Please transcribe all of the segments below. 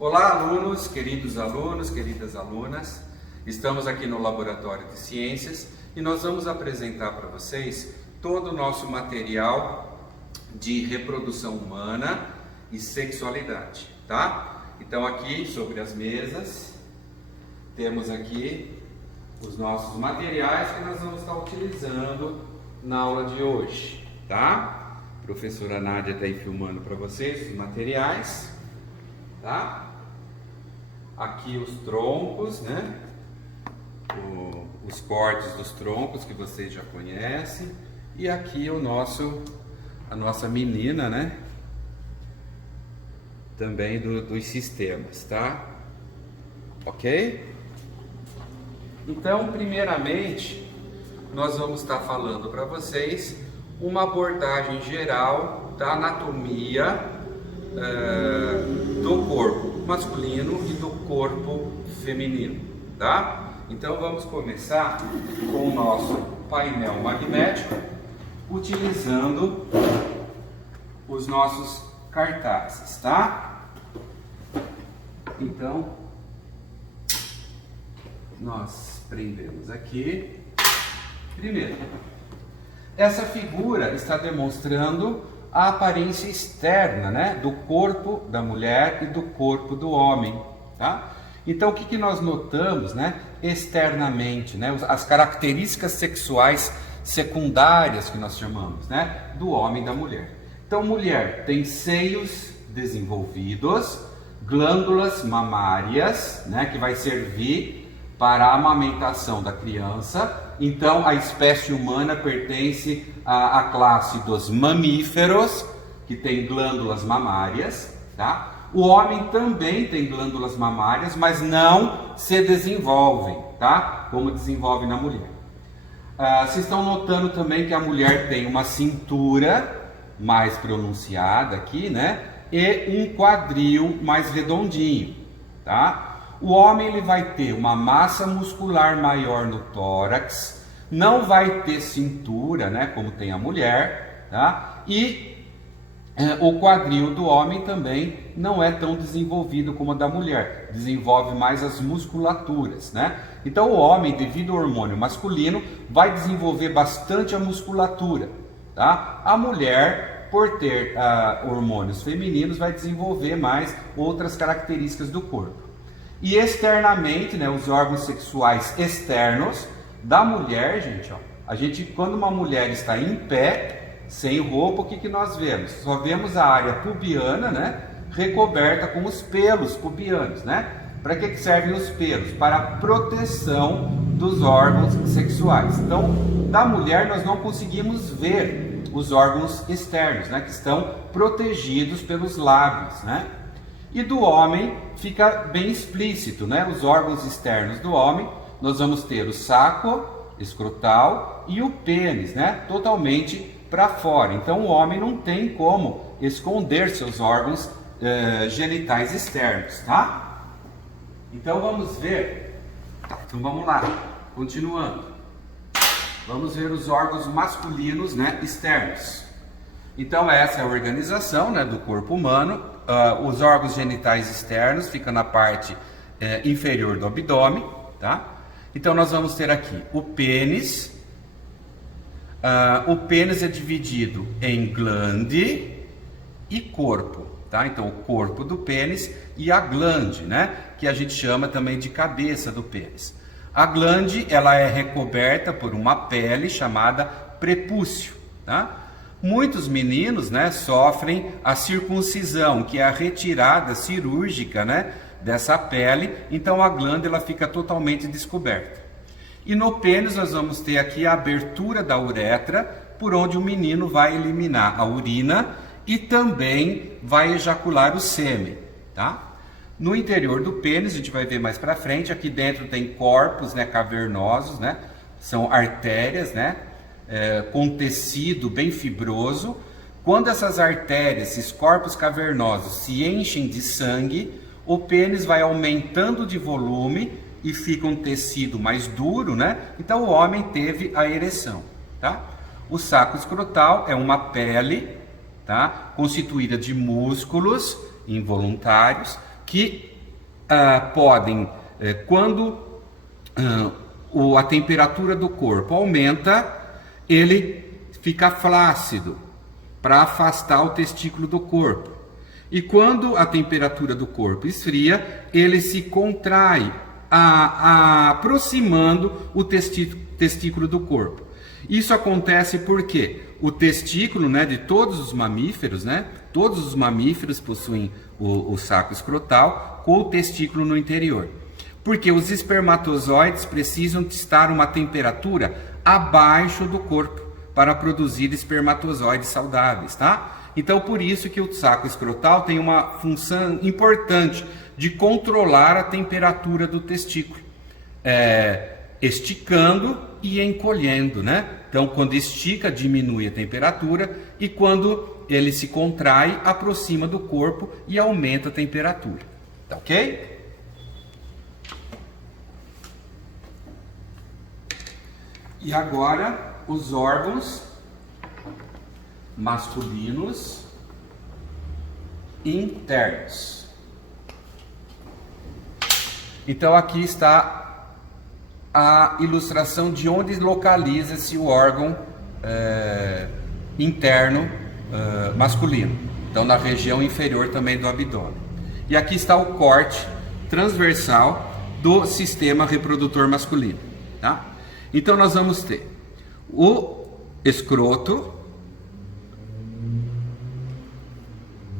Olá, alunos, queridas alunas. Estamos aqui no Laboratório de Ciências e nós vamos apresentar para vocês todo o nosso material de reprodução humana e sexualidade, tá? Então aqui sobre as mesas temos aqui os nossos materiais que nós vamos estar utilizando na aula de hoje, tá? A professora Nádia está aí filmando para vocês os materiais, tá? Aqui os troncos, né? Os cortes dos troncos que vocês já conhecem. E aqui a nossa menina, né? Também dos sistemas, tá? Ok? Então, primeiramente, nós vamos estar falando para vocês uma abordagem geral da anatomia do corpo masculino e do corpo feminino, tá? Então vamos começar com o nosso painel magnético, utilizando os nossos cartazes, tá? Então nós prendemos aqui. Primeiro, essa figura está demonstrando a aparência externa, né, do corpo da mulher e do corpo do homem, tá? Então o que nós notamos, né, externamente, né, as características sexuais secundárias que nós chamamos, né, do homem e da mulher. Então mulher tem seios desenvolvidos, glândulas mamárias, né, que vai servir para a amamentação da criança. Então a espécie humana pertence à classe dos mamíferos, que tem glândulas mamárias, tá? O homem também tem glândulas mamárias, mas não se desenvolvem, tá? Como desenvolve na mulher. Vocês estão notando também que a mulher tem uma cintura mais pronunciada aqui, né? E um quadril mais redondinho, tá? O homem ele vai ter uma massa muscular maior no tórax, não vai ter cintura, né, como tem a mulher, tá? E o quadril do homem também não é tão desenvolvido como a da mulher, desenvolve mais as musculaturas, né? Então o homem, devido ao hormônio masculino, vai desenvolver bastante a musculatura, tá? A mulher, por ter hormônios femininos, vai desenvolver mais outras características do corpo. E externamente, né, os órgãos sexuais externos da mulher, gente, ó, quando uma mulher está em pé, sem roupa, o que nós vemos? Só vemos a área pubiana, né, recoberta com os pelos pubianos, né? Para que servem os pelos? Para a proteção dos órgãos sexuais. Então, da mulher nós não conseguimos ver os órgãos externos, né, que estão protegidos pelos lábios, né? E do homem fica bem explícito, né? Os órgãos externos do homem, nós vamos ter o saco escrotal e o pênis, né? Totalmente para fora. Então o homem não tem como esconder seus órgãos genitais externos, tá? Então vamos ver. Então vamos lá, continuando. Vamos ver os órgãos masculinos, né, externos. Então essa é a organização, né, do corpo humano. Os órgãos genitais externos ficam na parte inferior do abdômen, tá? Então nós vamos ter aqui o pênis. O pênis é dividido em glande e corpo, tá? Então o corpo do pênis e a glande, né? Que a gente chama também de cabeça do pênis. A glande, ela é recoberta por uma pele chamada prepúcio, tá? Muitos meninos, né, sofrem a circuncisão, que é a retirada cirúrgica, né, dessa pele. Então a glândula fica totalmente descoberta. E no pênis nós vamos ter aqui a abertura da uretra, por onde o menino vai eliminar a urina e também vai ejacular o sêmen, tá? No interior do pênis, a gente vai ver mais para frente, aqui dentro tem corpos, né, cavernosos, né, são artérias, né, com tecido bem fibroso. Quando essas artérias, esses corpos cavernosos se enchem de sangue, o pênis vai aumentando de volume e fica um tecido mais duro, né? Então o homem teve a ereção, tá? O saco escrotal é uma pele, tá, constituída de músculos involuntários que podem, quando a temperatura do corpo aumenta, ele fica flácido para afastar o testículo do corpo. E quando a temperatura do corpo esfria, ele se contrai, aproximando o testículo do corpo. Isso acontece porque o testículo, né, de todos os mamíferos, né, todos os mamíferos possuem o saco escrotal com o testículo no interior. Porque os espermatozoides precisam estar a uma temperatura abaixo do corpo para produzir espermatozoides saudáveis, tá? Então, por isso que o saco escrotal tem uma função importante de controlar a temperatura do testículo, esticando e encolhendo, né? Então, quando estica, diminui a temperatura, e quando ele se contrai, aproxima do corpo e aumenta a temperatura. Tá ok? E agora, os órgãos masculinos internos. Então, aqui está a ilustração de onde localiza-se o órgão interno masculino. Então, na região inferior também do abdômen. E aqui está o corte transversal do sistema reprodutor masculino, tá? Então, nós vamos ter o escroto.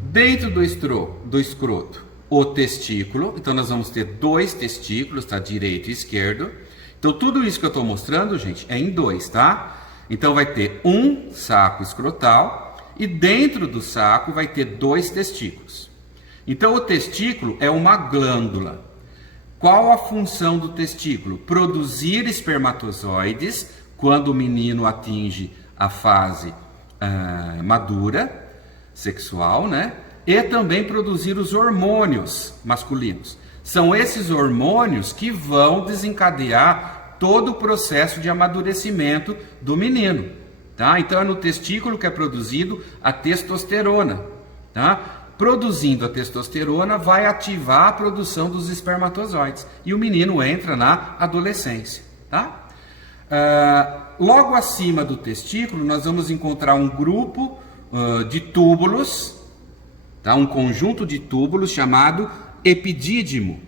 Dentro do escroto, o testículo. Então, nós vamos ter dois testículos, tá? Direito e esquerdo. Então, tudo isso que eu estou mostrando, gente, é em dois, tá? Então, vai ter um saco escrotal e dentro do saco vai ter dois testículos. Então, o testículo é uma glândula. Qual a função do testículo? Produzir espermatozoides quando o menino atinge a fase madura, sexual, né? E também produzir os hormônios masculinos. São esses hormônios que vão desencadear todo o processo de amadurecimento do menino, tá? Então é no testículo que é produzido a testosterona, tá? Produzindo a testosterona vai ativar a produção dos espermatozoides e o menino entra na adolescência, tá? Logo acima do testículo nós vamos encontrar um grupo de túbulos, tá? Um conjunto de túbulos chamado epidídimo.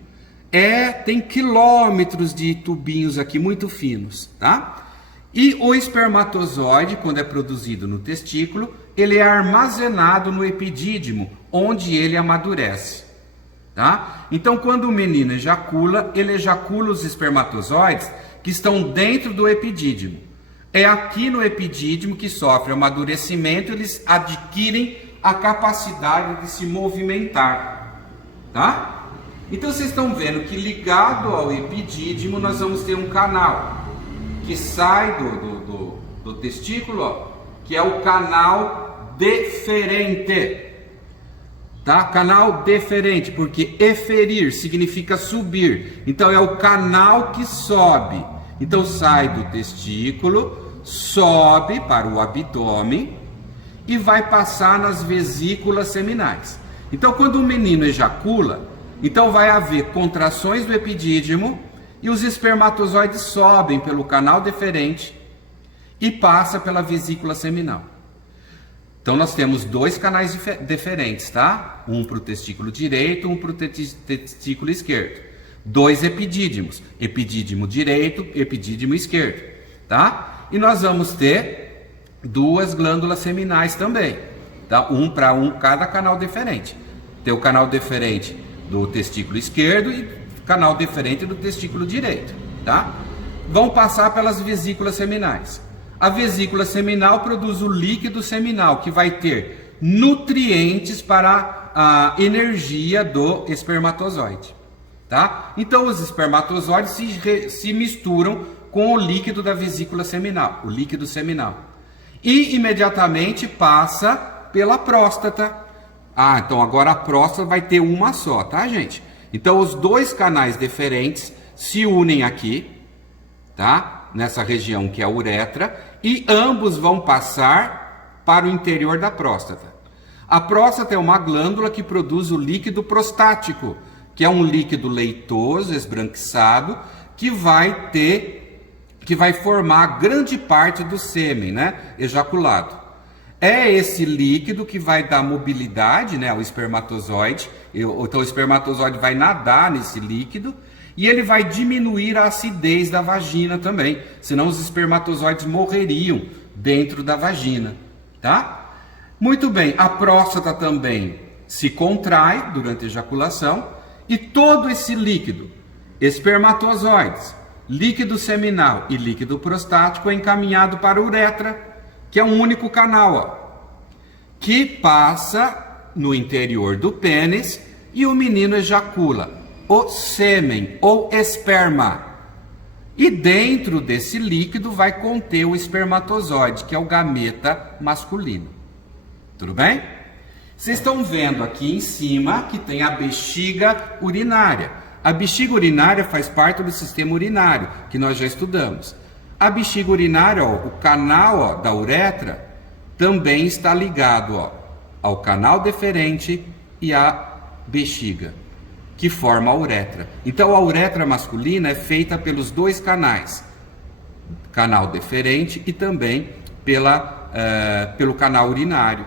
Tem quilômetros de tubinhos aqui muito finos, tá? E o espermatozoide, quando é produzido no testículo, ele é armazenado no epidídimo, onde ele amadurece, tá? Então, quando o menino ejacula, ele ejacula os espermatozoides que estão dentro do epidídimo. É aqui no epidídimo que sofre o amadurecimento, eles adquirem a capacidade de se movimentar, tá? Então vocês estão vendo que ligado ao epidídimo nós vamos ter um canal que sai do testículo, ó, que é o canal deferente, tá? Canal deferente, porque eferir significa subir, então é o canal que sobe. Então sai do testículo, sobe para o abdômen e vai passar nas vesículas seminais. Então, quando o menino ejacula, então vai haver contrações do epidídimo e os espermatozoides sobem pelo canal deferente e passa pela vesícula seminal. Então, nós temos dois canais deferentes, tá? Um para o testículo direito, um para o testículo esquerdo. Dois epidídimos, epidídimo direito, epidídimo esquerdo, tá? E nós vamos ter duas glândulas seminais também, tá? Um para cada canal deferente. Tem o canal deferente do testículo esquerdo e canal deferente do testículo direito, tá? Vão passar pelas vesículas seminais. A vesícula seminal produz o líquido seminal, que vai ter nutrientes para a energia do espermatozoide. Tá? Então os espermatozoides se misturam com o líquido da vesícula seminal, o líquido seminal, e imediatamente passa pela próstata. Então agora a próstata vai ter uma só, tá, gente? Então os dois canais deferentes se unem aqui, tá? Nessa região que é a uretra, e ambos vão passar para o interior da próstata. A próstata é uma glândula que produz o líquido prostático. que é um líquido leitoso, esbranquiçado, que vai formar grande parte do sêmen, né, ejaculado. É esse líquido que vai dar mobilidade, né, ao espermatozoide. Então o espermatozoide vai nadar nesse líquido e ele vai diminuir a acidez da vagina também, senão os espermatozoides morreriam dentro da vagina, tá? Muito bem, a próstata também se contrai durante a ejaculação e todo esse líquido, espermatozoides, líquido seminal e líquido prostático é encaminhado para a uretra, que é um único canal, ó, que passa no interior do pênis e o menino ejacula o sêmen ou esperma. E dentro desse líquido vai conter o espermatozoide, que é o gameta masculino. Tudo bem? Vocês estão vendo aqui em cima que tem a bexiga urinária. A bexiga urinária faz parte do sistema urinário, que nós já estudamos. A bexiga urinária, ó, o canal, ó, da uretra, também está ligado, ó, ao canal deferente e à bexiga, que forma a uretra. Então a uretra masculina é feita pelos dois canais, canal deferente e também pelo canal urinário,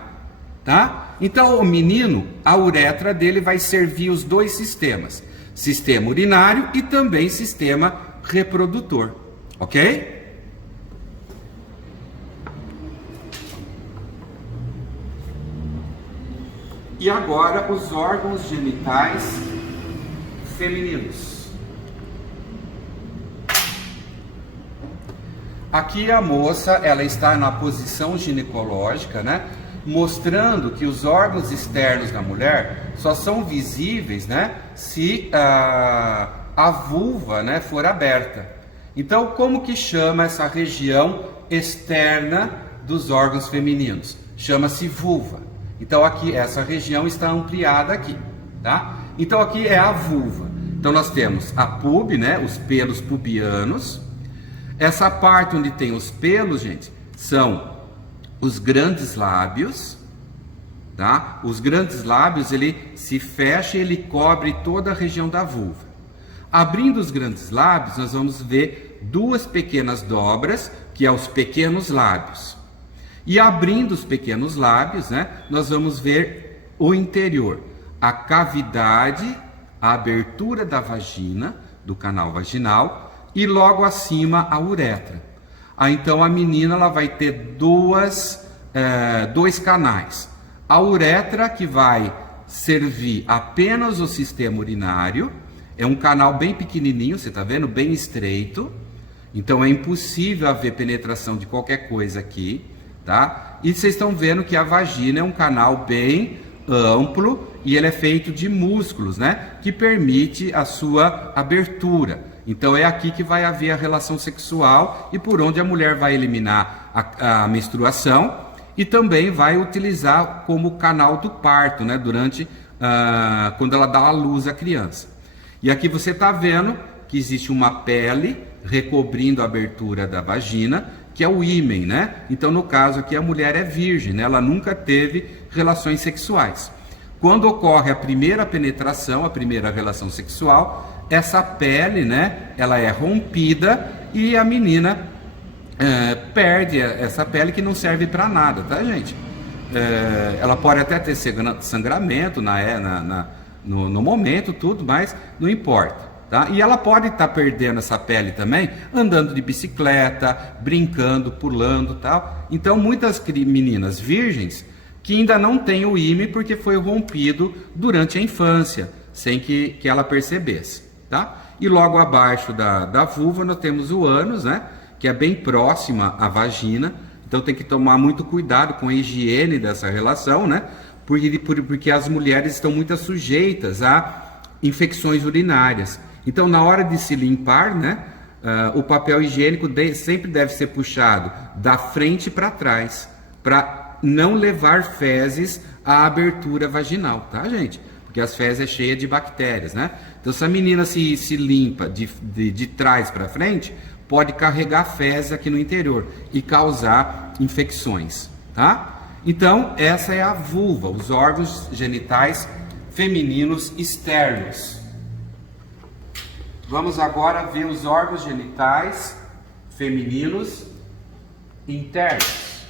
tá? Então o menino, a uretra dele vai servir os dois sistemas, sistema urinário e também sistema reprodutor, ok? E agora os órgãos genitais femininos. Aqui a moça, ela está na posição ginecológica, né? Mostrando que os órgãos externos da mulher só são visíveis, né? Se a vulva, né, for aberta. Então, como que chama essa região externa dos órgãos femininos? Chama-se vulva. Então aqui, essa região está ampliada aqui, tá? Então aqui é a vulva. Então nós temos a pube, né? Os pelos pubianos. Essa parte onde tem os pelos, gente, são os grandes lábios, tá? Os grandes lábios, ele se fecha e ele cobre toda a região da vulva. Abrindo os grandes lábios, nós vamos ver duas pequenas dobras, que é os pequenos lábios. E abrindo os pequenos lábios, né, nós vamos ver o interior, a cavidade, a abertura da vagina, do canal vaginal, e logo acima a uretra. Então a menina ela vai ter dois canais. A uretra, que vai servir apenas o sistema urinário, é um canal bem pequenininho, você está vendo? Bem estreito. Então é impossível haver penetração de qualquer coisa aqui. Tá? E vocês estão vendo que a vagina é um canal bem amplo e ele é feito de músculos, né? Que permite a sua abertura. Então é aqui que vai haver a relação sexual e por onde a mulher vai eliminar a menstruação e também vai utilizar como canal do parto, né? Durante quando ela dá à luz à criança. E aqui você está vendo que existe uma pele recobrindo a abertura da vagina, que é o ímen, né? Então, no caso aqui, a mulher é virgem, né? Ela nunca teve relações sexuais. Quando ocorre a primeira penetração, a primeira relação sexual, essa pele, né? Ela é rompida e a menina perde essa pele que não serve para nada, tá, gente? Ela pode até ter sangramento no momento, tudo, mas não importa. Tá? E ela pode estar perdendo essa pele também, andando de bicicleta, brincando, pulando, tal. Então muitas meninas virgens que ainda não têm o ímen porque foi rompido durante a infância, sem que ela percebesse, tá? E logo abaixo da vulva nós temos o ânus, né? Que é bem próxima à vagina. Então tem que tomar muito cuidado com a higiene dessa relação, né? Porque as mulheres estão muito sujeitas a infecções urinárias. Então, na hora de se limpar, né, o papel higiênico sempre deve ser puxado da frente para trás, para não levar fezes à abertura vaginal, tá, gente? Porque as fezes é cheia de bactérias, né? Então, se a menina se limpa de trás para frente, pode carregar fezes aqui no interior e causar infecções, tá? Então, essa é a vulva, os órgãos genitais femininos externos. Vamos agora ver os órgãos genitais femininos internos.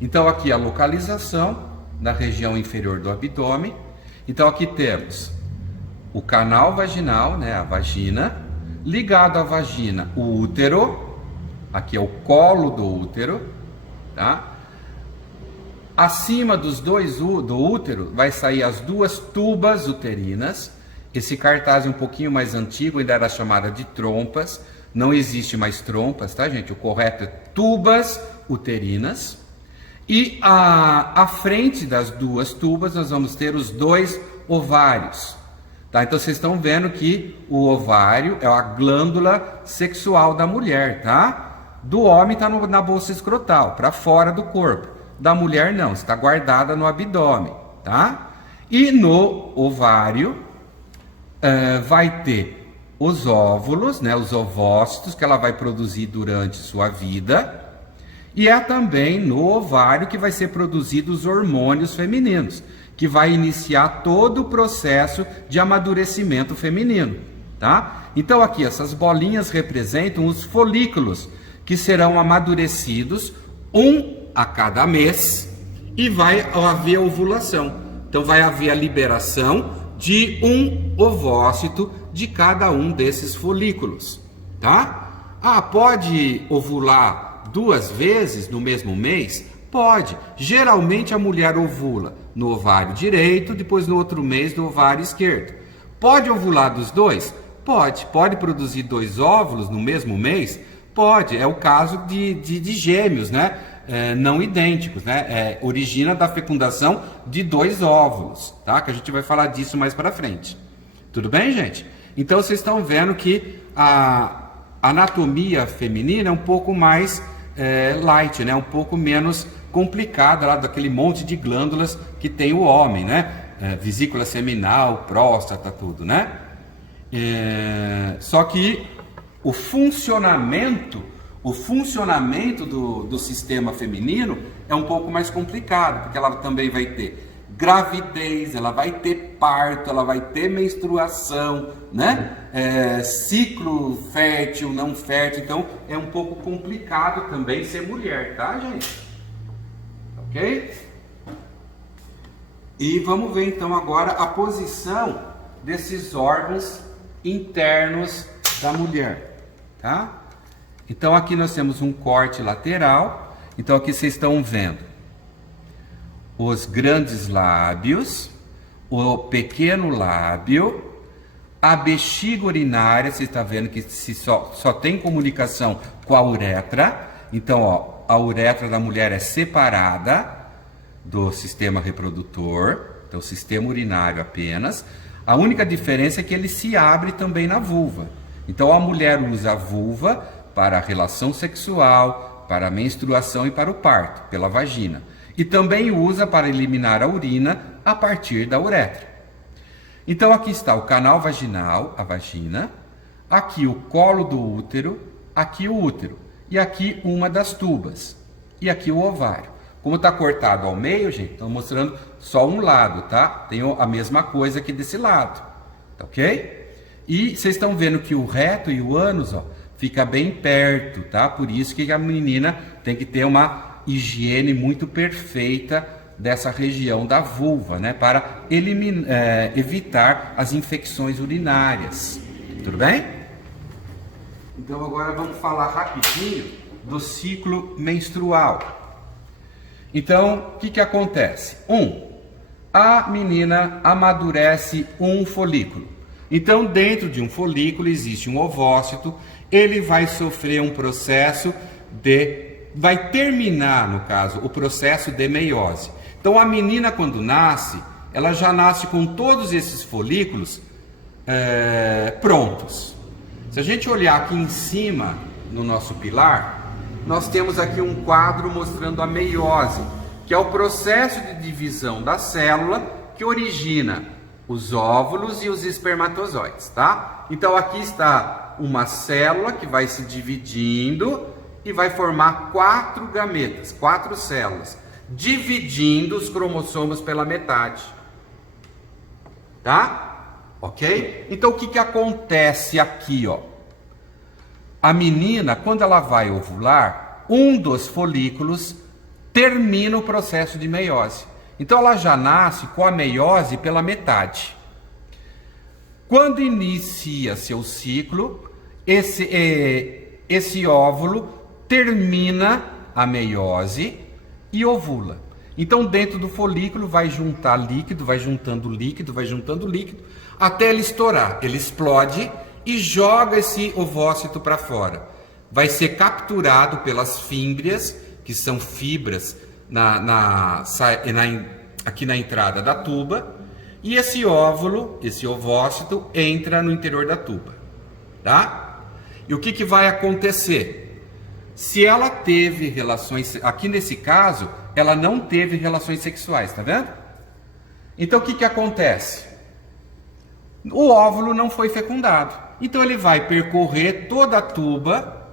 Então aqui a localização da região inferior do abdômen. Então aqui temos o canal vaginal, né, a vagina, ligado à vagina o útero, aqui é o colo do útero, tá? Acima dos dois do útero vai sair as duas tubas uterinas. Esse cartaz é um pouquinho mais antigo, ainda era chamada de trompas. Não existe mais trompas, tá, gente? O correto é tubas uterinas. E à frente das duas tubas nós vamos ter os dois ovários. Tá? Então vocês estão vendo que o ovário é a glândula sexual da mulher, tá? Do homem está na bolsa escrotal, para fora do corpo. Da mulher não, está guardada no abdômen, tá? E no ovário vai ter os óvulos, né, os ovócitos que ela vai produzir durante sua vida, e é também no ovário que vai ser produzido os hormônios femininos, que vai iniciar todo o processo de amadurecimento feminino, tá? Então aqui essas bolinhas representam os folículos que serão amadurecidos a cada mês, e vai haver ovulação. Então vai haver a liberação de um ovócito de cada um desses folículos, tá? Pode ovular 2 vezes no mesmo mês? Pode. Geralmente a mulher ovula no ovário direito, depois no outro mês no ovário esquerdo. Pode ovular dos dois? Pode. Pode produzir 2 óvulos no mesmo mês? Pode. É o caso de gêmeos, né? Não idênticos, né? Origina da fecundação de 2 óvulos, tá? Que a gente vai falar disso mais para frente. Tudo bem, gente? Então vocês estão vendo que a anatomia feminina é um pouco mais light, né? Um pouco menos complicada lá daquele monte de glândulas que tem o homem, né? Vesícula seminal, próstata, tudo, né? Só que o funcionamento do sistema feminino é um pouco mais complicado, porque ela também vai ter gravidez, ela vai ter parto, ela vai ter menstruação, né? Ciclo fértil, não fértil, então é um pouco complicado também ser mulher, tá, gente? Ok? E vamos ver então agora a posição desses órgãos internos da mulher, tá? Então aqui nós temos um corte lateral. Então aqui vocês estão vendo os grandes lábios, o pequeno lábio, a bexiga urinária. Você está vendo que só tem comunicação com a uretra. Então, ó, a uretra da mulher é separada do sistema reprodutor, então o sistema urinário apenas. A única diferença é que ele se abre também na vulva. Então a mulher usa a vulva para a relação sexual, para a menstruação e para o parto, pela vagina. E também usa para eliminar a urina a partir da uretra. Então aqui está o canal vaginal, a vagina, aqui o colo do útero, aqui o útero, e aqui uma das tubas, e aqui o ovário. Como está cortado ao meio, gente, estou mostrando só um lado, tá? Tem a mesma coisa aqui desse lado, tá ok? E vocês estão vendo que o reto e o ânus, ó, fica bem perto, tá? Por isso que a menina tem que ter uma higiene muito perfeita dessa região da vulva, né? Para evitar as infecções urinárias. Tudo bem? Então agora vamos falar rapidinho do ciclo menstrual. Então, o que acontece? A menina amadurece um folículo. Então, dentro de um folículo existe um ovócito. Ele vai sofrer um processo vai terminar, no caso, o processo de meiose. Então a menina, quando nasce, ela já nasce com todos esses folículos prontos. Se a gente olhar aqui em cima, no nosso pilar, nós temos aqui um quadro mostrando a meiose, que é o processo de divisão da célula que origina os óvulos e os espermatozoides, tá? Então aqui está uma célula que vai se dividindo e vai formar 4 gametas, 4 células, dividindo os cromossomos pela metade, tá? Ok? Então o que que acontece aqui, ó? A menina, quando ela vai ovular, um dos folículos termina o processo de meiose. Então ela já nasce com a meiose pela metade. Quando inicia seu ciclo, esse óvulo termina a meiose e ovula. Então dentro do folículo vai juntar líquido, vai juntando líquido, vai juntando líquido, até ele estourar. Ele explode e joga esse ovócito para fora. Vai ser capturado pelas fímbrias, que são fibras aqui na entrada da tuba, e esse óvulo, esse ovócito, entra no interior da tuba, tá? E o que que vai acontecer? Se ela teve relações, aqui nesse caso, ela não teve relações sexuais, tá vendo? Então o que que acontece? O óvulo não foi fecundado. Então ele vai percorrer toda a tuba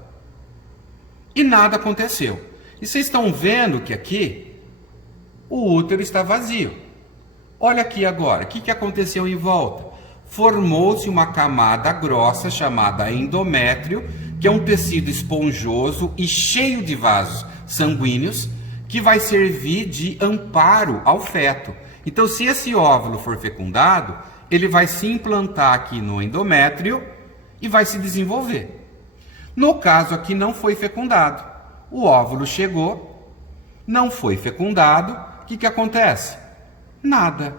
e nada aconteceu. E vocês estão vendo que aqui o útero está vazio. Olha aqui agora, o que que aconteceu em volta? Formou-se uma camada grossa chamada endométrio, que é um tecido esponjoso e cheio de vasos sanguíneos, que vai servir de amparo ao feto. Então, se esse óvulo for fecundado, ele vai se implantar aqui no endométrio e vai se desenvolver. No caso aqui não foi fecundado. O óvulo chegou, não foi fecundado. O que que acontece? Nada.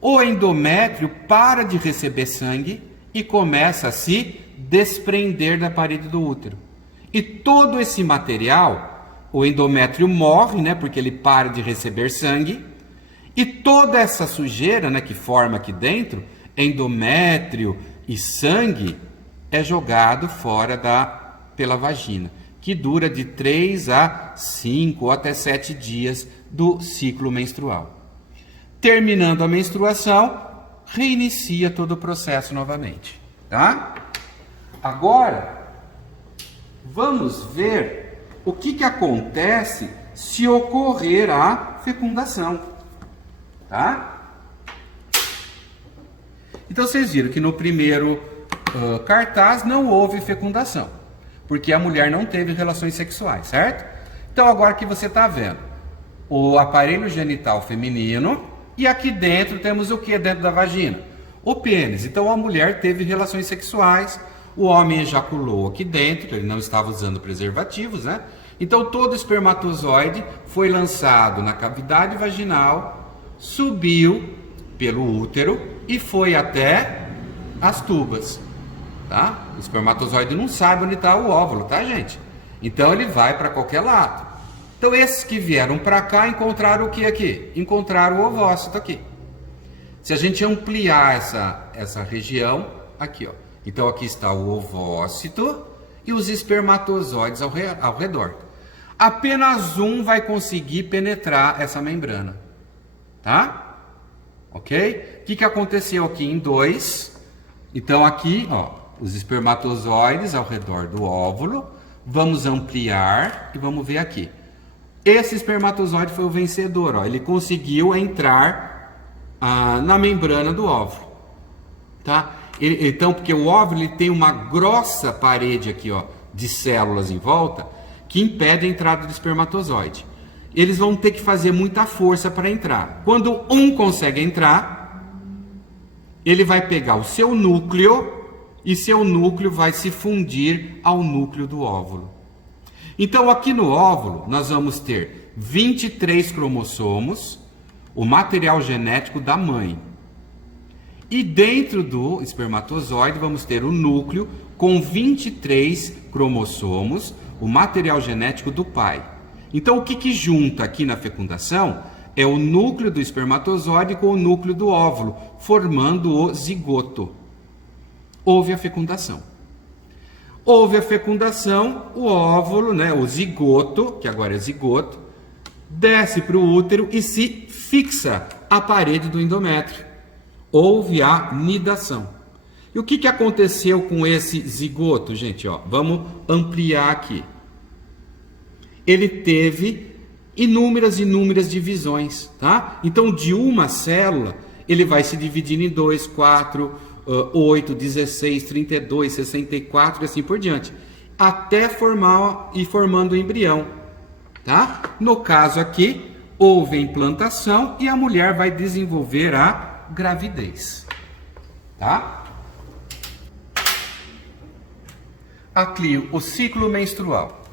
O endométrio para de receber sangue e começa a se desprender da parede do útero. E todo esse material, o endométrio morre, né, porque ele para de receber sangue, e toda essa sujeira, né, que forma aqui dentro, endométrio e sangue, é jogado fora pela vagina, que dura de 3 a 5 ou até 7 dias do ciclo menstrual. Terminando a menstruação, reinicia todo o processo novamente, tá? Agora, vamos ver o que que acontece se ocorrer a fecundação, tá? Então vocês viram que no primeiro cartaz não houve fecundação, porque a mulher não teve relações sexuais, certo? Então agora que você está vendo o aparelho genital feminino, e aqui dentro temos o que dentro da vagina? O pênis. Então a mulher teve relações sexuais, o homem ejaculou aqui dentro, ele não estava usando preservativos, né? Então todo espermatozoide foi lançado na cavidade vaginal, subiu pelo útero e foi até as tubas, tá? O espermatozoide não sabe onde está o óvulo, tá, gente? Então ele vai para qualquer lado. Então esses que vieram para cá encontraram o que aqui? Encontraram o ovócito aqui. Se a gente ampliar essa região, aqui, ó. Então aqui está o ovócito e os espermatozoides ao redor. Apenas um vai conseguir penetrar essa membrana, tá? Ok? O que que aconteceu aqui em 2? Então aqui, ó, os espermatozoides ao redor do óvulo. Vamos ampliar e vamos ver aqui. Esse espermatozoide foi o vencedor, ó. Ele conseguiu entrar na membrana do óvulo, tá? Então, porque o óvulo ele tem uma grossa parede aqui, ó, de células em volta, que impede a entrada do espermatozoide. Eles vão ter que fazer muita força para entrar. Quando um consegue entrar, ele vai pegar o seu núcleo e seu núcleo vai se fundir ao núcleo do óvulo. Então aqui no óvulo nós vamos ter 23 cromossomos, o material genético da mãe. E dentro do espermatozoide vamos ter o núcleo com 23 cromossomos, o material genético do pai. Então o que que junta aqui na fecundação é o núcleo do espermatozoide com o núcleo do óvulo, formando o zigoto. Houve a fecundação. Houve a fecundação, o óvulo, né, o zigoto, que agora é zigoto, desce para o útero e se fixa à parede do endométrio. Houve a nidação. E o que que aconteceu com esse zigoto, gente? Ó, vamos ampliar aqui. Ele teve inúmeras divisões, tá? Então, de uma célula, ele vai se dividindo em 2, 4, 8, 16, 32, 64 e assim por diante, até formando o embrião, tá? No caso aqui, houve a implantação e a mulher vai desenvolver a gravidez, tá? Aqui, o ciclo menstrual.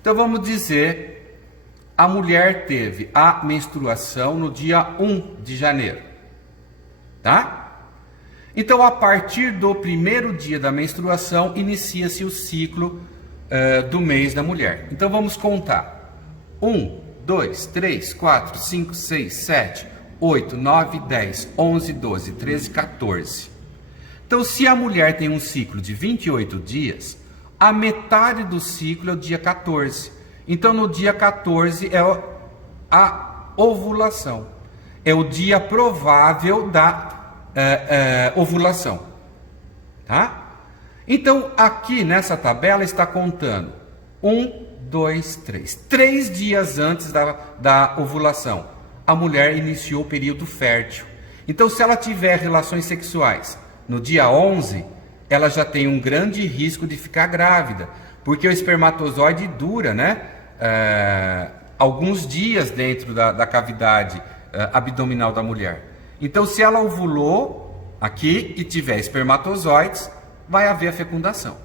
Então vamos dizer, a mulher teve a menstruação no dia 1 de janeiro, tá? Então, a partir do primeiro dia da menstruação, inicia-se o ciclo do mês da mulher. Então, vamos contar. 1, 2, 3, 4, 5, 6, 7, 8, 9, 10, 11, 12, 13, 14. Então, se a mulher tem um ciclo de 28 dias, a metade do ciclo é o dia 14. Então, no dia 14 é a ovulação. É o dia provável da ovulação, tá? Então aqui nessa tabela está contando 1, 2, 3. 3 dias antes da ovulação, a mulher iniciou o período fértil. Então, se ela tiver relações sexuais no dia 11, ela já tem um grande risco de ficar grávida, porque o espermatozoide dura, né, alguns dias dentro da cavidade abdominal da mulher. Então, se ela ovulou aqui e tiver espermatozoides, vai haver a fecundação,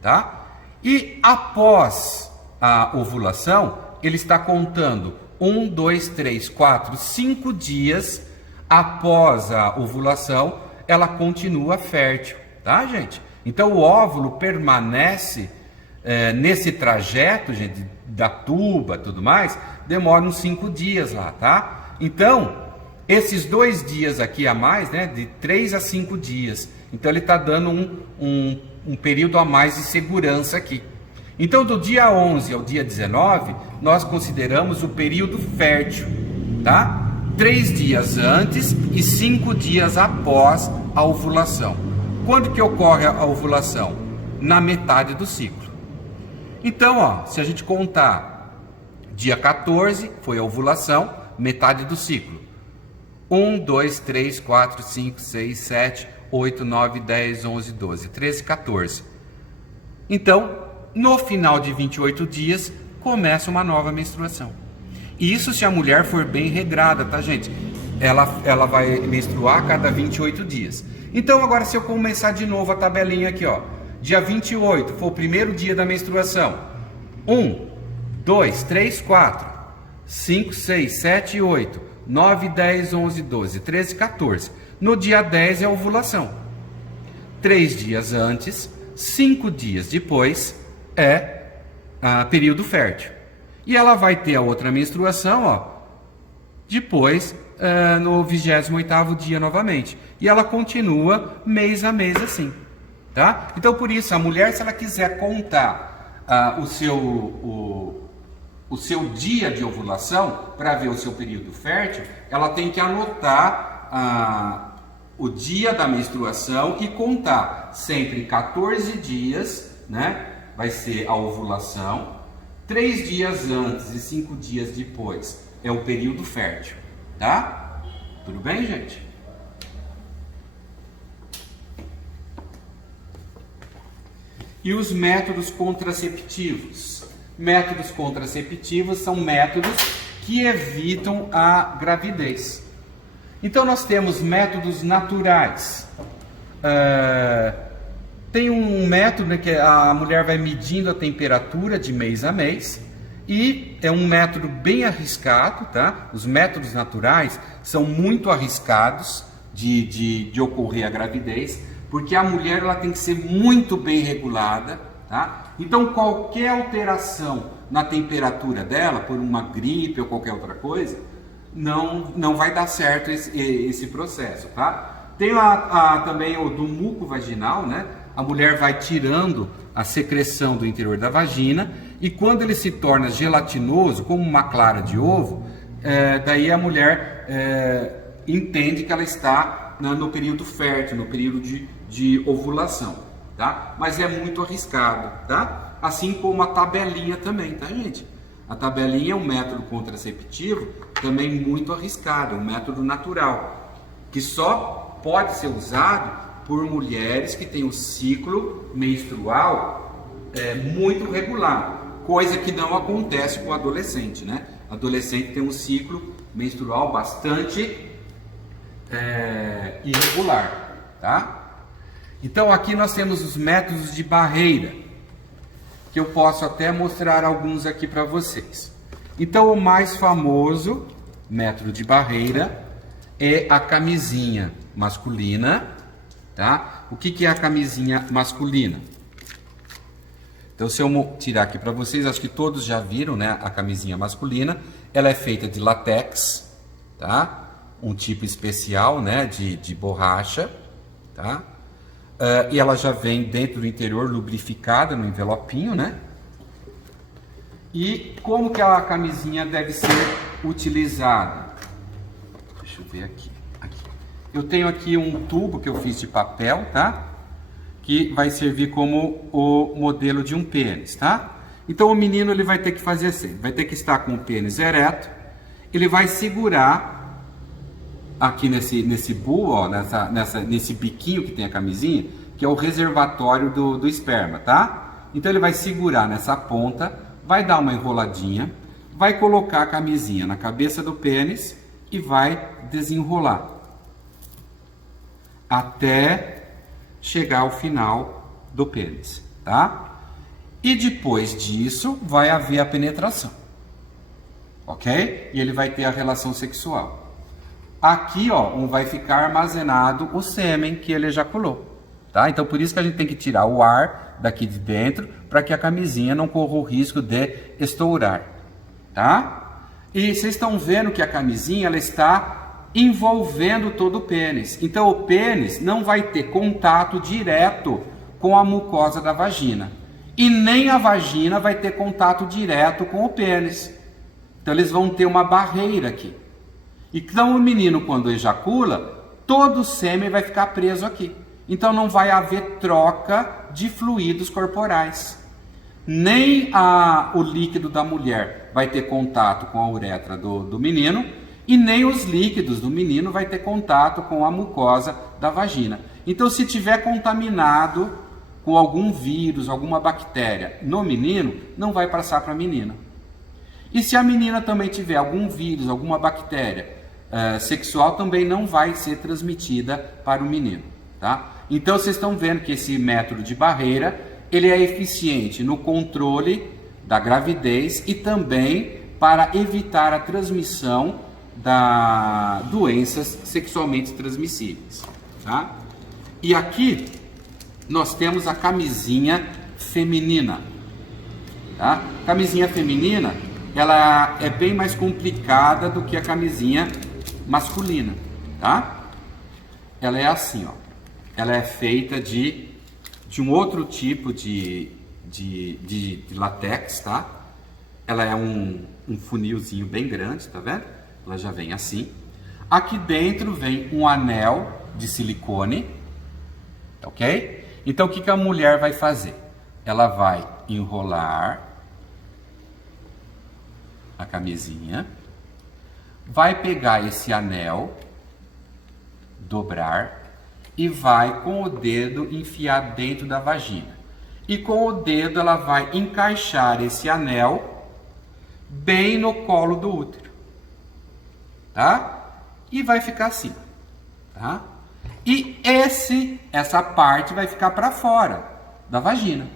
tá? E após a ovulação, ele está contando 1, 2, 3, 4, 5 dias após a ovulação, ela continua fértil, tá, gente? Então, o óvulo permanece nesse trajeto, gente, da tuba, tudo mais, demora uns 5 dias lá, tá? Então, esses 2 dias aqui a mais, né, de 3 a 5 dias. Então, ele está dando um período a mais de segurança aqui. Então, do dia 11 ao dia 19, nós consideramos o período fértil, tá? 3 dias antes e 5 dias após a ovulação. Quando que ocorre a ovulação? Na metade do ciclo. Então, ó, se a gente contar, dia 14 foi a ovulação, metade do ciclo. 1, 2, 3, 4, 5, 6, 7, 8, 9, 10, 11, 12, 13, 14. Então, no final de 28 dias, começa uma nova menstruação. Isso se a mulher for bem regrada, tá, gente? Ela vai menstruar a cada 28 dias. Então, agora, se eu começar de novo a tabelinha aqui, ó. Dia 28 foi o primeiro dia da menstruação. 1, 2, 3, 4, 5, 6, 7, 8. 9, 10, 11, 12, 13, 14. No dia 10 é a ovulação. 3 dias antes, 5 dias depois é período fértil. E ela vai ter a outra menstruação, ó, depois no 28º dia novamente. E ela continua mês a mês assim, tá? Então, por isso, a mulher, se ela quiser contar o seu dia de ovulação, para ver o seu período fértil, ela tem que anotar o dia da menstruação e contar sempre 14 dias, né? Vai ser a ovulação, 3 dias antes e 5 dias depois é o período fértil, tá? Tudo bem, gente? E os métodos contraceptivos? Métodos contraceptivos são métodos que evitam a gravidez. Então, nós temos métodos naturais. Tem um método, né, que a mulher vai medindo a temperatura de mês a mês, e é um método bem arriscado, tá? Os métodos naturais são muito arriscados de ocorrer a gravidez, porque a mulher ela tem que ser muito bem regulada, tá? Então, qualquer alteração na temperatura dela, por uma gripe ou qualquer outra coisa, não vai dar certo esse processo, tá? Tem também o do muco vaginal, né? A mulher vai tirando a secreção do interior da vagina, e quando ele se torna gelatinoso, como uma clara de ovo, daí a mulher entende que ela está no período fértil, no período de ovulação, tá? Mas é muito arriscado, tá? Assim como a tabelinha também, tá, gente? A tabelinha é um método contraceptivo também muito arriscado, um método natural. que só pode ser usado por mulheres que têm o ciclo menstrual muito regular, coisa que não acontece com o adolescente, né? O adolescente tem um ciclo menstrual bastante irregular, tá? Então aqui nós temos os métodos de barreira, que eu posso até mostrar alguns aqui para vocês. Então o mais famoso método de barreira é a camisinha masculina, tá? O que é a camisinha masculina? Então se eu tirar aqui para vocês, acho que todos já viram, né, a camisinha masculina. Ela é feita de látex, tá? Um tipo especial, né, de borracha, tá? E ela já vem dentro do interior lubrificada no envelopinho, né? E como que a camisinha deve ser utilizada? Deixa eu ver aqui. Eu tenho aqui um tubo que eu fiz de papel, tá? Que vai servir como o modelo de um pênis, tá? Então o menino ele vai ter que fazer assim, vai ter que estar com o pênis ereto, ele vai segurar aqui nesse bulbo, ó, nesse biquinho que tem a camisinha, que é o reservatório do esperma, tá? Então ele vai segurar nessa ponta, vai dar uma enroladinha, vai colocar a camisinha na cabeça do pênis e vai desenrolar até chegar ao final do pênis, tá? E depois disso vai haver a penetração, ok? E ele vai ter a relação sexual. Aqui, ó, vai ficar armazenado o sêmen que ele ejaculou, tá? Então por isso que a gente tem que tirar o ar daqui de dentro para que a camisinha não corra o risco de estourar, tá? E vocês estão vendo que a camisinha ela está envolvendo todo o pênis. Então o pênis não vai ter contato direto com a mucosa da vagina. E nem a vagina vai ter contato direto com o pênis. Então eles vão ter uma barreira aqui. Então o menino quando ejacula, todo o sêmen vai ficar preso aqui. Então não vai haver troca de fluidos corporais. Nem o líquido da mulher vai ter contato com a uretra do menino, e nem os líquidos do menino vai ter contato com a mucosa da vagina. Então se tiver contaminado com algum vírus, alguma bactéria no menino, não vai passar para a menina. E se a menina também tiver algum vírus, alguma bactéria sexual, também não vai ser transmitida para o menino, tá? Então vocês estão vendo que esse método de barreira, ele é eficiente no controle da gravidez e também para evitar a transmissão das doenças sexualmente transmissíveis, tá? E aqui nós temos a camisinha feminina, tá? Camisinha feminina, ela é bem mais complicada do que a camisinha masculina, tá? Ela é assim, ó. Ela é feita de um outro tipo de látex, tá? Ela é um funilzinho bem grande, tá vendo? Ela já vem assim. Aqui dentro vem um anel de silicone, ok? Então o que a mulher vai fazer? Ela vai enrolar a camisinha, vai pegar esse anel, dobrar e vai com o dedo enfiar dentro da vagina. E com o dedo ela vai encaixar esse anel bem no colo do útero, tá? E vai ficar assim, tá? E essa parte vai ficar para fora da vagina.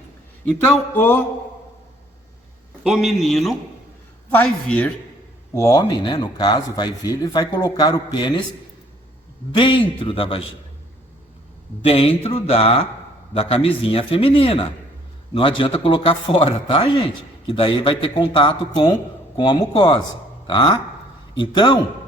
Então o menino vai vir, o homem, né, no caso, vai vir e vai colocar o pênis dentro da vagina, dentro da camisinha feminina. Não adianta colocar fora, tá, gente? Que daí vai ter contato com a mucosa, tá? Então,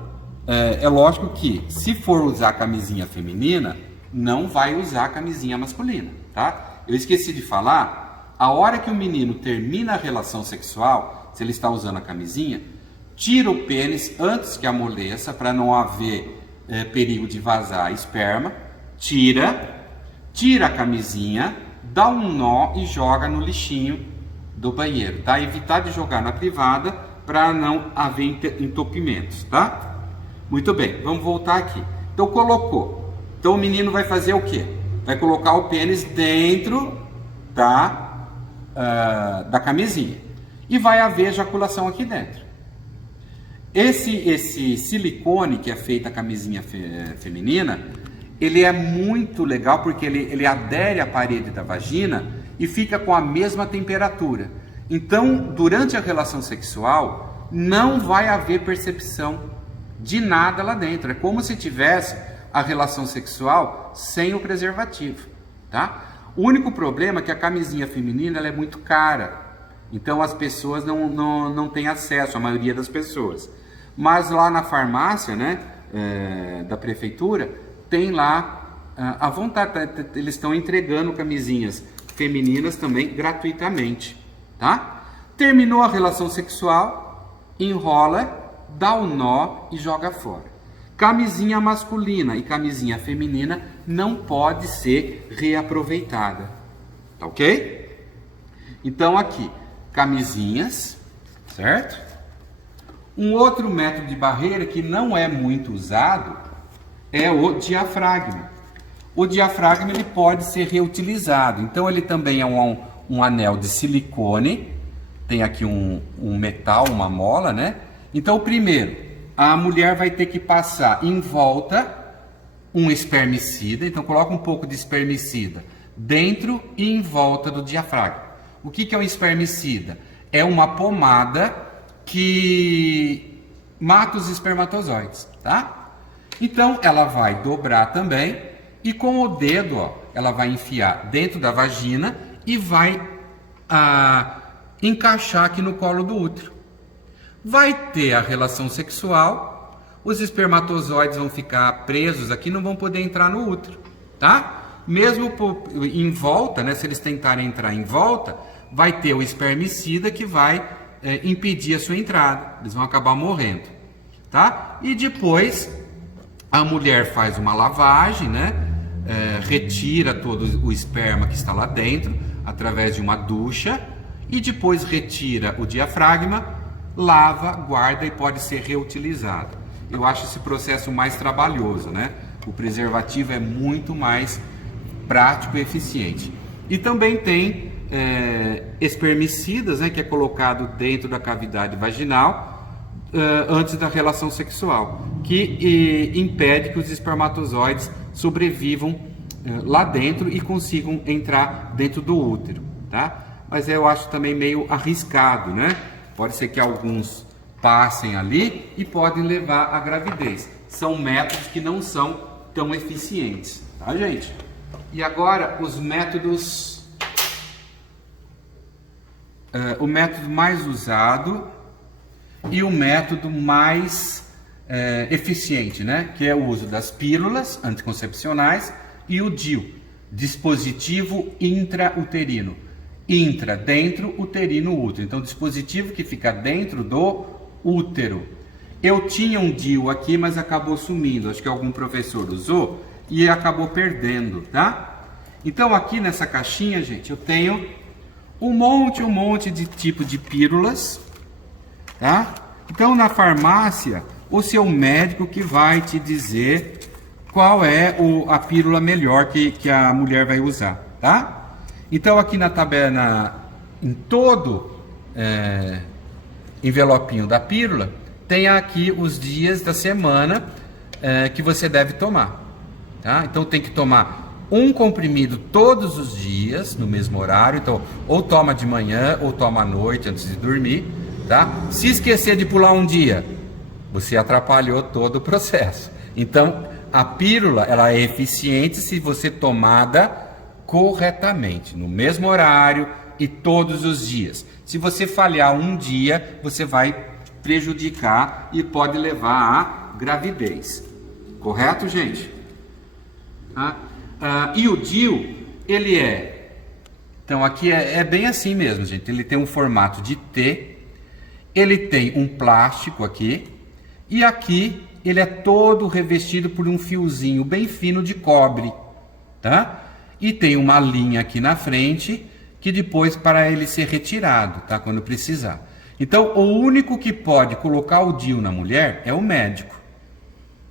é lógico que se for usar a camisinha feminina, não vai usar a camisinha masculina, tá? Eu esqueci de falar, a hora que o menino termina a relação sexual, se ele está usando a camisinha, tira o pênis antes que amoleça, para não haver perigo de vazar esperma, tira a camisinha, dá um nó e joga no lixinho do banheiro, tá? Evitar de jogar na privada para não haver entupimentos, tá? Muito bem, vamos voltar aqui. Então colocou. Então o menino vai fazer o quê? Vai colocar o pênis dentro da camisinha. E vai haver ejaculação aqui dentro. Esse silicone que é feito a camisinha feminina, ele é muito legal porque ele adere à parede da vagina e fica com a mesma temperatura. Então, durante a relação sexual, não vai haver percepção de nada lá dentro. É como se tivesse a relação sexual sem o preservativo, tá? O único problema é que a camisinha feminina ela é muito cara. Então as pessoas não têm acesso, a maioria das pessoas. Mas lá na farmácia, né, da prefeitura, tem lá à vontade. Eles estão entregando camisinhas femininas também gratuitamente, tá? Terminou a relação sexual, enrola, dá o nó e joga fora. Camisinha masculina e camisinha feminina não pode ser reaproveitada, tá ok? Então aqui, camisinhas, certo? Um outro método de barreira que não é muito usado é o diafragma. O diafragma ele pode ser reutilizado, então ele também é um anel de silicone, tem aqui um metal, uma mola, né? Então primeiro, a mulher vai ter que passar em volta um espermicida, então coloca um pouco de espermicida dentro e em volta do diafragma. O que é um espermicida? É uma pomada que mata os espermatozoides, tá? Então ela vai dobrar também e com o dedo, ó, ela vai enfiar dentro da vagina e vai encaixar aqui no colo do útero. Vai ter a relação sexual, os espermatozoides vão ficar presos aqui, não vão poder entrar no útero, tá? Mesmo em volta, né, se eles tentarem entrar em volta, vai ter o espermicida que vai impedir a sua entrada, eles vão acabar morrendo, tá? E depois a mulher faz uma lavagem, né? Retira todo o esperma que está lá dentro, através de uma ducha, e depois retira o diafragma, lava, guarda e pode ser reutilizado. Eu acho esse processo mais trabalhoso, né? O preservativo é muito mais prático e eficiente. E também tem espermicidas, né, que é colocado dentro da cavidade vaginal antes da relação sexual, que impede que os espermatozoides sobrevivam lá dentro e consigam entrar dentro do útero, tá? Mas eu acho também meio arriscado, né? Pode ser que alguns passem ali e podem levar à gravidez. São métodos que não são tão eficientes, tá, gente? E agora os métodos... o método mais usado e o método mais eficiente, né? Que é o uso das pílulas anticoncepcionais e o DIU, dispositivo intrauterino. Intra, dentro, uterino, útero. Então, dispositivo que fica dentro do útero. Eu tinha um DIU aqui, mas acabou sumindo. Acho que algum professor usou e acabou perdendo, tá? Então, aqui nessa caixinha, gente, eu tenho um monte de tipo de pílulas, tá? Então, na farmácia, o seu médico que vai te dizer qual é a pílula melhor que a mulher vai usar, tá? Então aqui na tabela, em todo envelopinho da pílula, tem aqui os dias da semana que você deve tomar, tá? Então tem que tomar um comprimido todos os dias, no mesmo horário, então ou toma de manhã ou toma à noite antes de dormir, tá? Se esquecer de pular um dia, você atrapalhou todo o processo. Então a pílula ela é eficiente se você tomada corretamente, no mesmo horário e todos os dias. Se você falhar um dia, você vai prejudicar e pode levar à gravidez. Correto, gente? E o DIU, ele então aqui é bem assim mesmo, gente. Ele tem um formato de T, ele tem um plástico aqui, e aqui ele é todo revestido por um fiozinho bem fino de cobre, tá? E tem uma linha aqui na frente, que depois para ele ser retirado, tá? Quando precisar. Então, o único que pode colocar o DIU na mulher é o médico.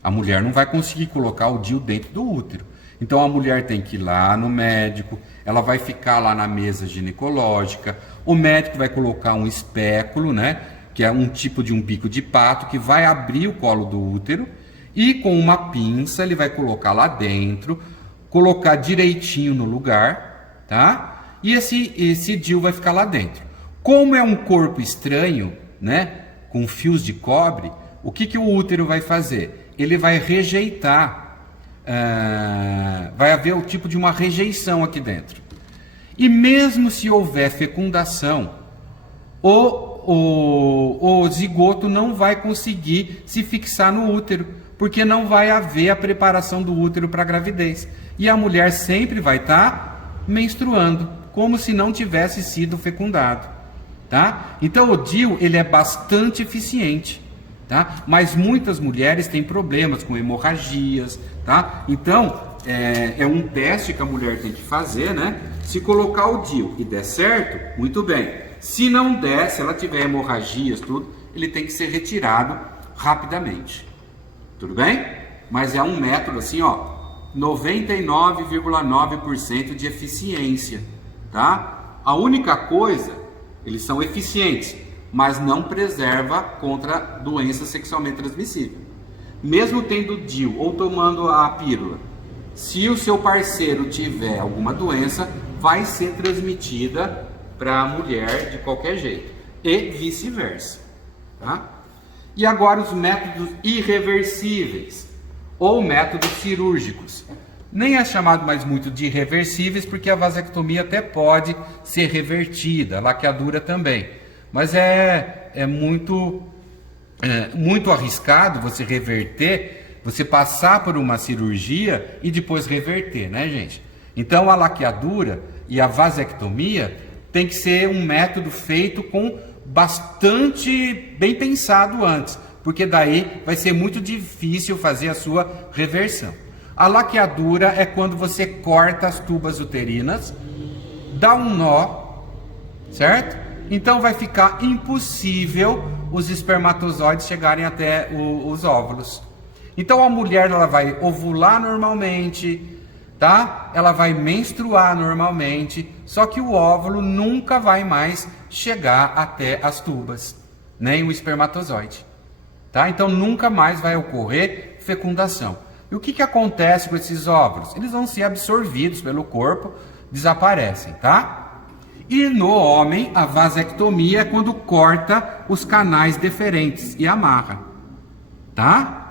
A mulher não vai conseguir colocar o DIU dentro do útero. Então a mulher tem que ir lá no médico, ela vai ficar lá na mesa ginecológica, o médico vai colocar um espéculo, né, que é um tipo de um bico de pato que vai abrir o colo do útero e com uma pinça ele vai colocar lá dentro, colocar direitinho no lugar, tá? E esse DIU vai ficar lá dentro. Como é um corpo estranho, né, com fios de cobre, o que o útero vai fazer? Ele vai rejeitar, vai haver o tipo de uma rejeição aqui dentro. E mesmo se houver fecundação, o zigoto não vai conseguir se fixar no útero, porque não vai haver a preparação do útero para a gravidez. E a mulher sempre vai estar menstruando, como se não tivesse sido fecundado, tá? Então o DIU, ele é bastante eficiente, tá? Mas muitas mulheres têm problemas com hemorragias, tá? Então é um teste que a mulher tem que fazer, né? Se colocar o DIU e der certo, muito bem. Se não der, se ela tiver hemorragias, tudo, ele tem que ser retirado rapidamente. Tudo bem? Mas é um método assim, ó, 99,9% de eficiência, tá? A única coisa, eles são eficientes, mas não preserva contra doença sexualmente transmissível. Mesmo tendo DIU ou tomando a pílula, se o seu parceiro tiver alguma doença, vai ser transmitida para a mulher de qualquer jeito e vice-versa, tá? E agora os métodos irreversíveis ou métodos cirúrgicos. Nem é chamado mais muito de irreversíveis, porque a vasectomia até pode ser revertida, a laqueadura também. Mas é muito arriscado você reverter, você passar por uma cirurgia e depois reverter, né, gente? Então a laqueadura e a vasectomia tem que ser um método feito com bastante bem pensado antes, porque daí vai ser muito difícil fazer a sua reversão. A laqueadura é quando você corta as tubas uterinas, dá um nó, certo? Então vai ficar impossível os espermatozoides chegarem até os óvulos. Então a mulher, ela vai ovular normalmente, tá? Ela vai menstruar normalmente, só que o óvulo nunca vai mais chegar até as tubas, nem o espermatozoide, tá? Então nunca mais vai ocorrer fecundação. E o que acontece com esses óvulos? Eles vão ser absorvidos pelo corpo, desaparecem, tá? E no homem, a vasectomia é quando corta os canais deferentes e amarra, tá?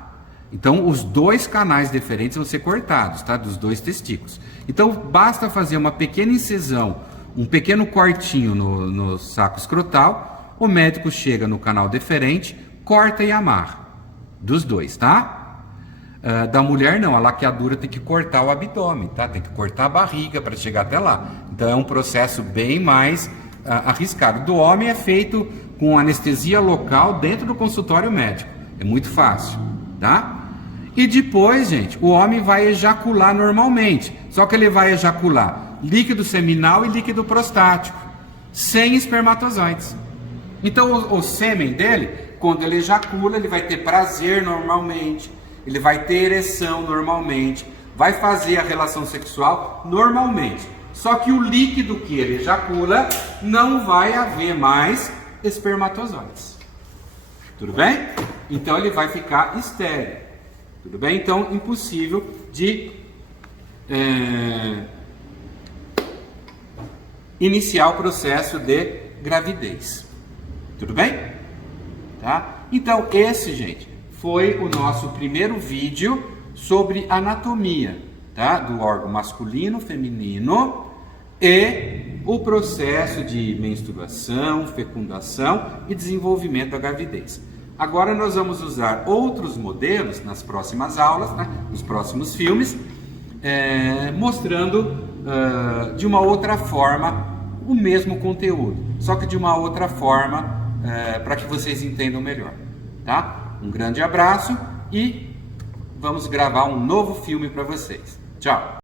Então, os dois canais deferentes vão ser cortados, tá? Dos dois testículos. Então, basta fazer uma pequena incisão, um pequeno cortinho no saco escrotal, o médico chega no canal deferente, corta e amarra. Dos dois, tá? Da mulher não, a laqueadura tem que cortar o abdômen, tá? Tem que cortar a barriga para chegar até lá. Então é um processo bem mais arriscado. Do homem é feito com anestesia local dentro do consultório médico. É muito fácil, tá? E depois, gente, o homem vai ejacular normalmente. Só que ele vai ejacular líquido seminal e líquido prostático, sem espermatozoides. Então o sêmen dele, quando ele ejacula, ele vai ter prazer normalmente, ele vai ter ereção normalmente, vai fazer a relação sexual normalmente. Só que o líquido que ele ejacula, não vai haver mais espermatozoides. Tudo bem? Então ele vai ficar estéril. Tudo bem? Então, impossível de iniciar o processo de gravidez. Tudo bem? Tá? Então, esse, gente, foi o nosso primeiro vídeo sobre anatomia, tá? Do órgão masculino, feminino e o processo de menstruação, fecundação e desenvolvimento da gravidez. Agora nós vamos usar outros modelos nas próximas aulas, né? Nos próximos filmes, mostrando de uma outra forma o mesmo conteúdo, só que de uma outra forma para que vocês entendam melhor, tá? Um grande abraço e vamos gravar um novo filme para vocês. Tchau!